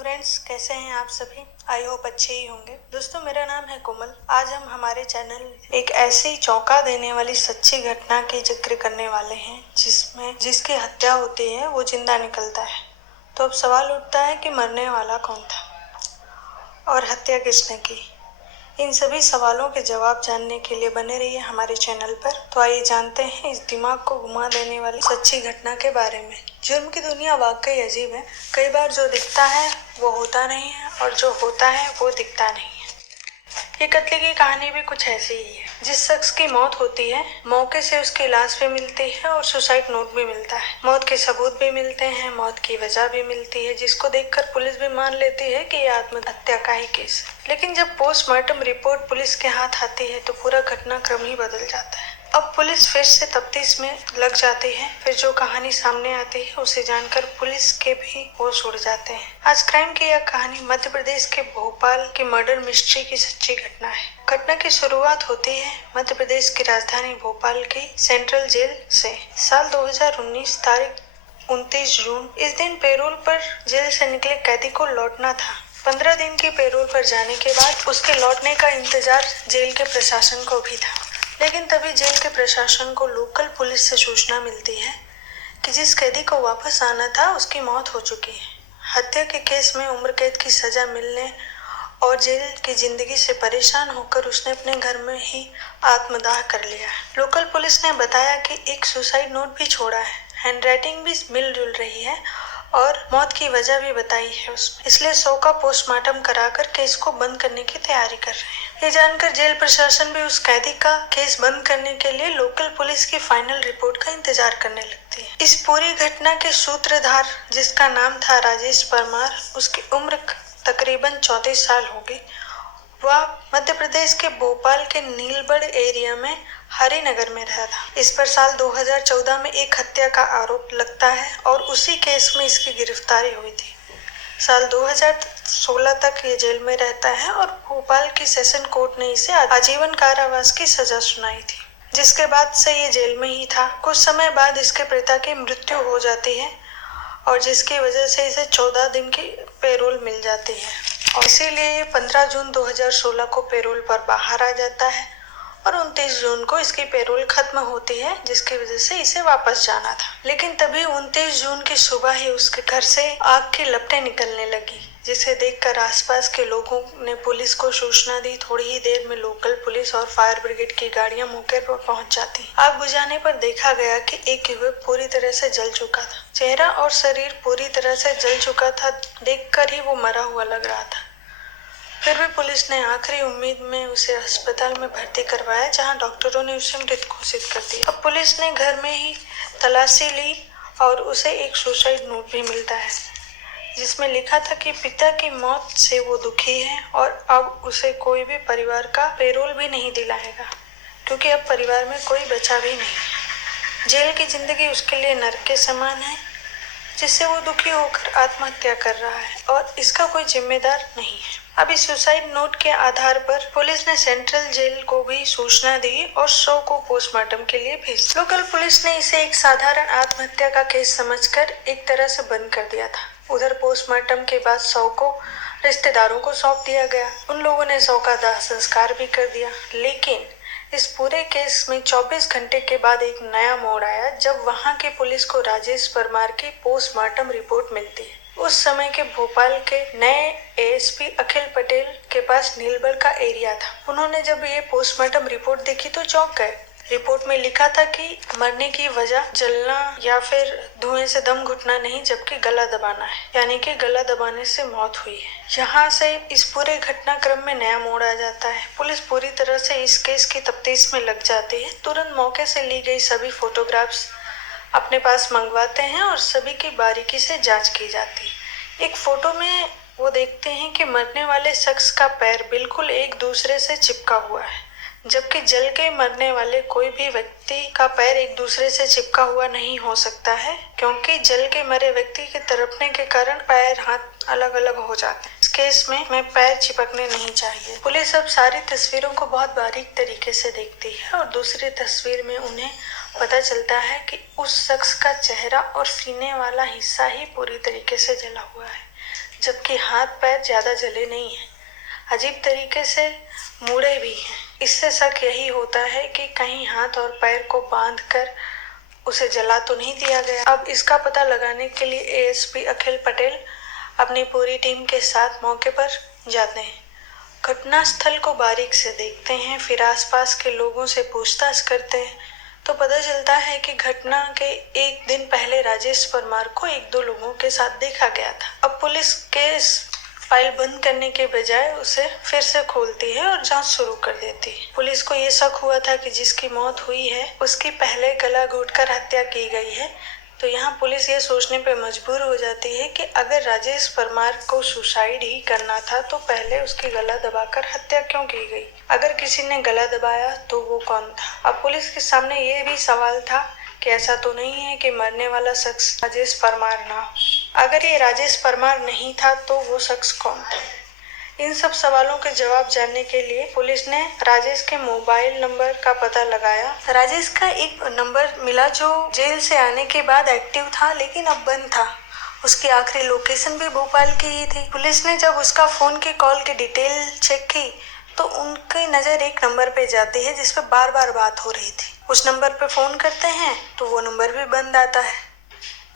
Friends, कैसे हैं आप सभी। आई होप अच्छे ही होंगे। दोस्तों, मेरा नाम है कोमल। आज हम हमारे चैनल एक ऐसी चौंका देने वाली सच्ची घटना के जिक्र करने वाले हैं जिसमें जिसकी हत्या होती है वो जिंदा निकलता है। तो अब सवाल उठता है कि मरने वाला कौन था और हत्या किसने की। इन सभी सवालों के जवाब जानने के लिए बने रहिए हमारे चैनल पर। तो आइए जानते हैं इस दिमाग को घुमा देने वाली सच्ची घटना के बारे में। जुर्म की दुनिया वाकई अजीब है। कई बार जो दिखता है वो होता नहीं है और जो होता है वो दिखता नहीं है। ये कत्ले की कहानी भी कुछ ऐसी ही है। जिस शख्स की मौत होती है मौके से उसकी लाश भी मिलती है और सुसाइड नोट भी मिलता है। मौत के सबूत भी मिलते हैं, मौत की वजह भी मिलती है, जिसको देखकर पुलिस भी मान लेती है कि ये आत्महत्या का ही केस है। लेकिन जब पोस्टमार्टम रिपोर्ट पुलिस के हाथ आती है तो पूरा घटनाक्रम ही बदल जाता है। अब पुलिस फिर से तफ्तीश में लग जाती है। फिर जो कहानी सामने आती है उसे जानकर पुलिस के भी होश उड़ जाते हैं। आज क्राइम की यह कहानी मध्य प्रदेश के भोपाल की मर्डर मिस्ट्री की सच्ची घटना है। घटना की शुरुआत होती है मध्य प्रदेश की राजधानी भोपाल की सेंट्रल जेल से। साल 2019, तारीख 29 जून। इस दिन पैरोल पर जेल से निकले कैदी को लौटना था। 15 दिन की पैरोल पर जाने के बाद उसके लौटने का इंतजार जेल के प्रशासन को भी था। लेकिन तभी जेल के प्रशासन को लोकल पुलिस से सूचना मिलती है कि जिस कैदी को वापस आना था उसकी मौत हो चुकी है। हत्या के केस में उम्र कैद की सजा मिलने और जेल की जिंदगी से परेशान होकर उसने अपने घर में ही आत्मदाह कर लिया। लोकल पुलिस ने बताया कि एक सुसाइड नोट भी छोड़ा है, हैंडराइटिंग भी मिलजुल रही है और मौत की वजह भी बताई है उसमें। इसलिए 100 का पोस्टमार्टम कराकर केस को बंद करने की तैयारी कर रहे हैं। ये जानकर जेल प्रशासन भी उस कैदी का केस बंद करने के लिए लोकल पुलिस की फाइनल रिपोर्ट का इंतजार करने लगती है। इस पूरी घटना के सूत्रधार, जिसका नाम था राजेश परमार, उसकी उम्र तकरीबन 34 साल होगी। वह मध्य प्रदेश के भोपाल के नीलबढ़ एरिया में हरिनगर में रहा था। इस पर साल 2014 में एक हत्या का आरोप लगता है और उसी केस में इसकी गिरफ्तारी हुई थी। साल 2016 तक ये जेल में रहता है और भोपाल की सेशन कोर्ट ने इसे आजीवन कारावास की सजा सुनाई थी, जिसके बाद से ये जेल में ही था। कुछ समय बाद इसके पिता की मृत्यु हो जाती है और जिसकी वजह से इसे 14 दिन की पैरोल मिल जाती है और इसीलिए 15 जून 2016 को पैरोल पर बाहर आ जाता है और 29 जून को इसकी पैरोल खत्म होती है, जिसकी वजह से इसे वापस जाना था। लेकिन तभी 29 जून की सुबह ही उसके घर से आग की लपटें निकलने लगी, जिसे देखकर आसपास के लोगों ने पुलिस को सूचना दी। थोड़ी ही देर में लोकल पुलिस और फायर ब्रिगेड की गाड़ियां मौके पर पहुंच जाती। आग बुझाने पर देखा गया कि एक युवक पूरी तरह से जल चुका था। चेहरा और शरीर पूरी तरह से जल चुका था। देखकर ही वो मरा हुआ लग रहा था। फिर भी पुलिस ने आखिरी उम्मीद में उसे अस्पताल में भर्ती करवाया, जहां डॉक्टरों ने उसे मृत घोषित कर दिया। अब पुलिस ने घर में ही तलाशी ली और उसे एक सुसाइड नोट भी मिलता है, जिसमें लिखा था कि पिता की मौत से वो दुखी है और अब उसे कोई भी परिवार का पैरोल भी नहीं दिलाएगा, क्योंकि अब परिवार में कोई बचा भी नहीं है। जेल की जिंदगी उसके लिए नरक के समान है, जिससे वो दुखी होकर आत्महत्या कर रहा है और इसका कोई जिम्मेदार नहीं है। अब इस सुसाइड नोट के आधार पर पुलिस ने सेंट्रल जेल को भी सूचना दी और 100 को पोस्टमार्टम के लिए भेज। लोकल पुलिस ने इसे एक साधारण आत्महत्या का केस समझकर एक तरह से बंद कर दिया था। उधर पोस्टमार्टम के बाद 100 को रिश्तेदारों को सौंप दिया गया। उन लोगों ने 100 का दाह संस्कार भी कर दिया। लेकिन इस पूरे केस में 24 घंटे के बाद एक नया मोड़ आया, जब वहां की पुलिस को राजेश परमार की पोस्टमार्टम रिपोर्ट मिलती है। उस समय के भोपाल के नए एएसपी अखिल पटेल के पास नीलबढ़ का एरिया था। उन्होंने जब ये पोस्टमार्टम रिपोर्ट देखी तो चौंक गए। रिपोर्ट में लिखा था कि मरने की वजह जलना या फिर धुएं से दम घुटना नहीं, जबकि गला दबाना है, यानी कि गला दबाने से मौत हुई है। यहाँ से इस पूरे घटनाक्रम में नया मोड़ आ जाता है। पुलिस पूरी तरह से इस केस की तफ्तीश में लग जाती है। तुरंत मौके से ली गई सभी फोटोग्राफ्स अपने पास मंगवाते हैं और सभी की बारीकी से जांच की जाती है। एक फोटो में वो देखते हैं कि मरने वाले शख्स का पैर बिल्कुल एक दूसरे से चिपका हुआ है, जबकि जल के मरने वाले कोई भी व्यक्ति का पैर एक दूसरे से चिपका हुआ नहीं हो सकता है, क्योंकि जल के मरे व्यक्ति के तड़पने के कारण पैर हाथ अलग अलग हो जाते हैं। इस केस में पैर चिपकने नहीं चाहिए। पुलिस अब सारी तस्वीरों को बहुत बारीक तरीके से देखती है और दूसरी तस्वीर में उन्हें पता चलता है कि उस शख्स का चेहरा और सीने वाला हिस्सा ही पूरी तरीके से जला हुआ है, जबकि हाथ पैर ज्यादा जले नहीं हैं। अजीब तरीके से मुड़े भी हैं। इससे शक यही होता है कि कहीं हाथ और पैर को बांधकर उसे जला तो नहीं दिया गया। अब इसका पता लगाने के लिए एएसपी अखिल पटेल अपनी पूरी टीम के साथ मौके पर जाते हैं। घटना स्थल को बारीक से देखते हैं, फिर आसपास के लोगों से पूछताछ करते हैं तो पता चलता है कि घटना के एक दिन पहले राजेश परमार को 1-2 लोगों के साथ देखा गया था। अब पुलिस केस फाइल बंद करने के बजाय उसे फिर से खोलती है और जांच शुरू कर देती है। पुलिस को ये शक हुआ था कि जिसकी मौत हुई है उसकी पहले गला घोंटकर हत्या की गई है, तो यहाँ पुलिस ये सोचने पे मजबूर हो जाती है कि अगर राजेश परमार को सुसाइड ही करना था तो पहले उसकी गला दबाकर हत्या क्यों की गई। अगर किसी ने गला दबाया तो वो कौन था। अब पुलिस के सामने ये भी सवाल था कि ऐसा तो नहीं है कि मरने वाला शख्स राजेश परमार ना हो। अगर ये राजेश परमार नहीं था तो वो शख्स कौन था। इन सब सवालों के जवाब जानने के लिए पुलिस ने राजेश के मोबाइल नंबर का पता लगाया। राजेश का एक नंबर मिला जो जेल से आने के बाद एक्टिव था लेकिन अब बंद था। उसकी आखिरी लोकेशन भी भोपाल की ही थी। पुलिस ने जब उसका फोन की कॉल की डिटेल चेक की तो उनकी नजर एक नंबर पे जाती है जिस पे बार बार बात हो रही थी। उस नंबर पे फोन करते हैं तो वो नंबर भी बंद आता है,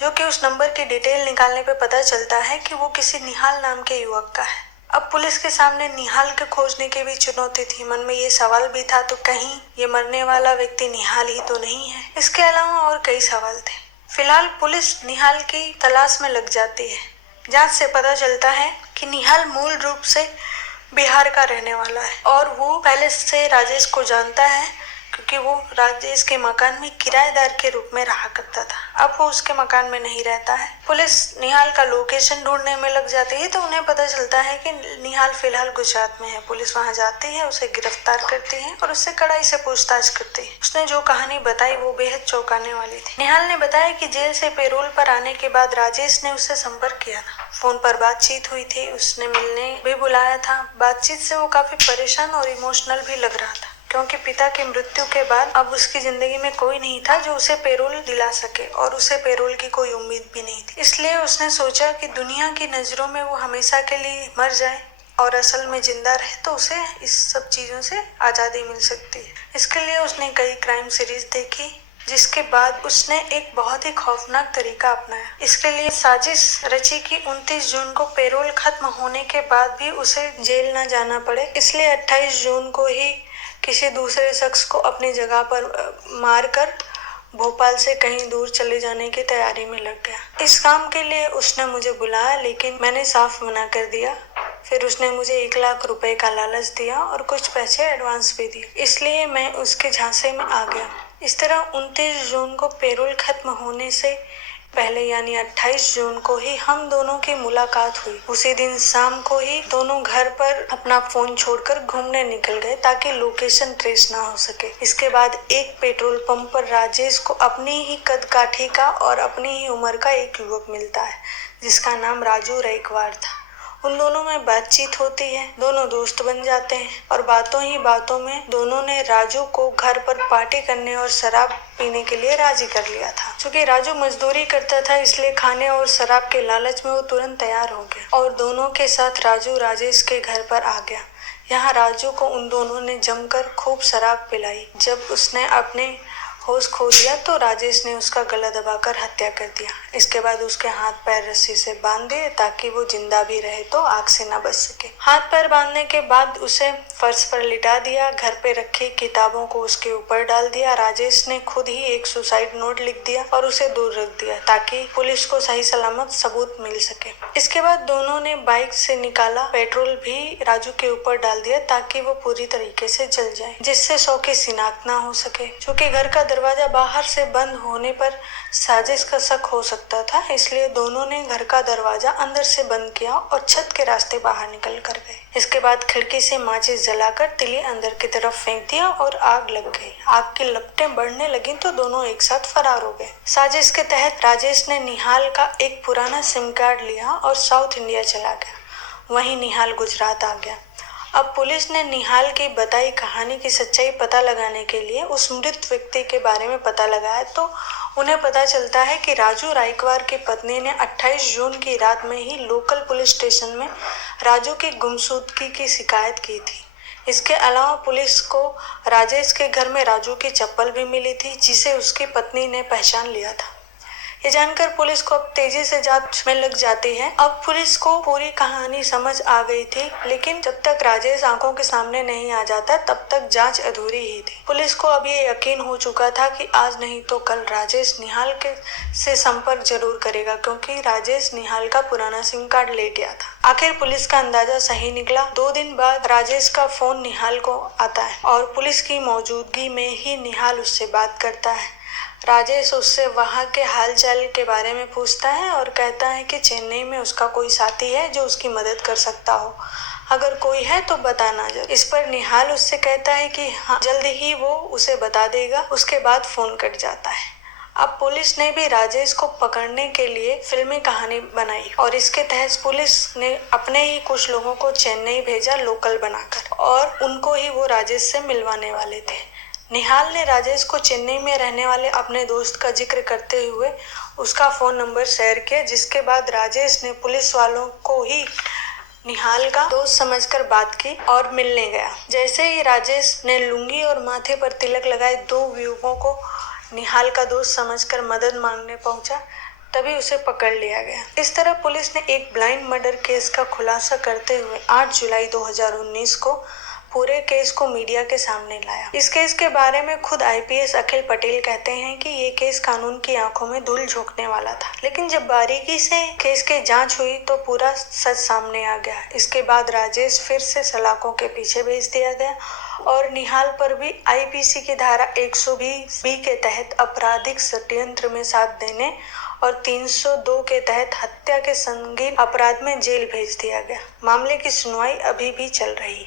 जो कि उस नंबर की डिटेल निकालने पे पता चलता है कि वो किसी निहाल नाम के युवक का है। अब पुलिस के सामने निहाल के खोजने की भी चुनौती थी। मन में ये सवाल भी था तो कहीं ये मरने वाला व्यक्ति निहाल ही तो नहीं है। इसके अलावा और कई सवाल थे। फिलहाल पुलिस निहाल की तलाश में लग जाती है। जांच से पता चलता है कि निहाल मूल रूप से बिहार का रहने वाला है और वो पहले से राजेश को जानता है क्योंकि वो राजेश के मकान में किराएदार के रूप में रहा करता था। अब वो उसके मकान में नहीं रहता है। पुलिस निहाल का लोकेशन ढूंढने में लग जाती है तो उन्हें पता चलता है कि निहाल फिलहाल गुजरात में है। पुलिस वहां जाती है, उसे गिरफ्तार करती है और उससे कड़ाई से पूछताछ करती है। उसने जो कहानी बताई वो बेहद चौंकाने वाली थी। निहाल ने बताया कि जेल से पैरोल पर आने के बाद राजेश ने उससे संपर्क किया था। फोन पर बातचीत हुई थी, उसने मिलने भी बुलाया था। बातचीत से वो काफी परेशान और इमोशनल भी लग रहा था क्योंकि पिता की मृत्यु के बाद अब उसकी जिंदगी में कोई नहीं था जो उसे पैरोल दिला सके और उसे पैरोल की कोई उम्मीद भी नहीं थी। इसलिए उसने सोचा कि दुनिया की नजरों में वो हमेशा के लिए मर जाए और असल में जिंदा रहे तो उसे इस सब चीजों से आजादी मिल सकती है। इसके लिए उसने कई क्राइम सीरीज देखी जिसके बाद उसने एक बहुत ही खौफनाक तरीका अपनाया। इसके लिए साजिश रची कि 29 जून को पैरोल खत्म होने के बाद भी उसे जेल न जाना पड़े, इसलिए 28 जून को ही किसी दूसरे शख्स को अपनी जगह पर मारकर भोपाल से कहीं दूर चले जाने की तैयारी में लग गया। इस काम के लिए उसने मुझे बुलाया लेकिन मैंने साफ मना कर दिया। फिर उसने मुझे 1 लाख रुपए का लालच दिया और कुछ पैसे एडवांस भी दिए, इसलिए मैं उसके झांसे में आ गया। इस तरह 29 जून को पैरोल खत्म होने से पहले यानी 28 जून को ही हम दोनों की मुलाकात हुई। उसी दिन शाम को ही दोनों घर पर अपना फोन छोड़कर घूमने निकल गए ताकि लोकेशन ट्रेस ना हो सके। इसके बाद एक पेट्रोल पंप पर राजेश को अपनी ही कदकाठी का और अपनी ही उम्र का एक युवक मिलता है जिसका नाम राजू रैकवाड़ था। उन दोनों में बातचीत होती है, दोनों दोस्त बन जाते हैं और बातों ही बातों में दोनों ने राजू को घर पर पार्टी करने और शराब पीने के लिए राजी कर लिया था। क्योंकि राजू मजदूरी करता था इसलिए खाने और शराब के लालच में वो तुरंत तैयार हो गया और दोनों के साथ राजू राजेश के घर पर आ गया। यहाँ राजू को उन दोनों ने जमकर खूब शराब पिलाई। जब उसने अपने होश खो दिया तो राजेश ने उसका गला दबाकर हत्या कर दिया। इसके बाद उसके हाथ पैर रस्सी से बांध दिए ताकि वो जिंदा भी रहे तो आग से न बच सके। हाथ पैर बांधने के बाद उसे फर्श पर लिटा दिया, घर पे रखी किताबों को उसके ऊपर डाल दिया। राजेश ने खुद ही एक सुसाइड नोट लिख दिया और उसे दूर रख दिया ताकि पुलिस को सही सलामत सबूत मिल सके। इसके बाद दोनों ने बाइक से निकाला पेट्रोल भी राजू के ऊपर डाल दिया ताकि वो पूरी तरीके से जल जाए, जिससे शव की शिनाख्त ना हो सके। क्योंकि घर का दरवाजा बाहर से बंद होने पर साजिश का शक हो सकता था, इसलिए दोनों ने घर का दरवाजा अंदर से बंद किया और छत के रास्ते बाहर निकल कर गए। इसके बाद खिड़की से माचिस जलाकर तिली अंदर की तरफ फेंक दिया और आग लग गई। आग की लपटें बढ़ने लगी तो दोनों एक साथ फरार हो गए। साजिश के तहत राजेश ने निहाल का एक पुराना सिम कार्ड लिया और साउथ इंडिया चला गया। वहीं निहाल गुजरात आ गया। अब पुलिस ने निहाल की बताई कहानी की सच्चाई पता लगाने के लिए उस मृत व्यक्ति के बारे में पता लगाया तो उन्हें पता चलता है कि राजू रायकवार की पत्नी ने 28 जून की रात में ही लोकल पुलिस स्टेशन में राजू की गुमशुदगी की शिकायत की थी। इसके अलावा पुलिस को राजेश के घर में राजू की चप्पल भी मिली थी जिसे उसकी पत्नी ने पहचान लिया था। ये जानकर पुलिस को अब तेजी से जांच में लग जाती है। अब पुलिस को पूरी कहानी समझ आ गई थी, लेकिन जब तक राजेश आंखों के सामने नहीं आ जाता तब तक जांच अधूरी ही थी। पुलिस को अब ये यकीन हो चुका था कि आज नहीं तो कल राजेश निहाल के से संपर्क जरूर करेगा, क्योंकि राजेश निहाल का पुराना सिम कार्ड ले गया था। आखिर पुलिस का अंदाजा सही निकला। 2 दिन बाद राजेश का फोन निहाल को आता है और पुलिस की मौजूदगी में ही निहाल उससे बात करता है। राजेश उससे वहां के हालचाल के बारे में पूछता है और कहता है कि चेन्नई में उसका कोई साथी है जो उसकी मदद कर सकता हो। अगर कोई है तो बताना जरूर। इस पर निहाल उससे कहता है कि हाँ, जल्द ही वो उसे बता देगा। उसके बाद फोन कट जाता है। अब पुलिस ने भी राजेश को पकड़ने के लिए फिल्मी कहानी बनाई और इसके तहत पुलिस ने अपने ही कुछ लोगों को चेन्नई भेजा लोकल बनाकर, और उनको ही वो राजेश से मिलवाने वाले थे। निहाल ने राजेश को चेन्नई में रहने वाले अपने दोस्त का जिक्र करते हुए उसका फोन नंबर शेयर किया, जिसके बाद राजेश ने पुलिस वालों को ही निहाल का दोस्त समझकर बात की और मिलने गया। जैसे ही राजेश ने लुंगी और माथे पर तिलक लगाए 2 युवकों को निहाल का दोस्त समझकर मदद मांगने पहुंचा, तभी उसे पकड़ लिया गया। इस तरह पुलिस ने एक ब्लाइंड मर्डर केस का खुलासा करते हुए 8 जुलाई 2019 को पूरे केस को मीडिया के सामने लाया। इस केस के बारे में खुद आईपीएस अखिल पटेल कहते हैं कि ये केस कानून की आंखों में धूल झोंकने वाला था, लेकिन जब बारीकी से केस की जांच हुई तो पूरा सच सामने आ गया। इसके बाद राजेश फिर से सलाखों के पीछे भेज दिया गया और निहाल पर भी आईपीसी की धारा 120B के तहत आपराधिक षड्यंत्र में साथ देने और 302 के तहत हत्या के संगीन अपराध में जेल भेज दिया गया। मामले की सुनवाई अभी भी चल रही है।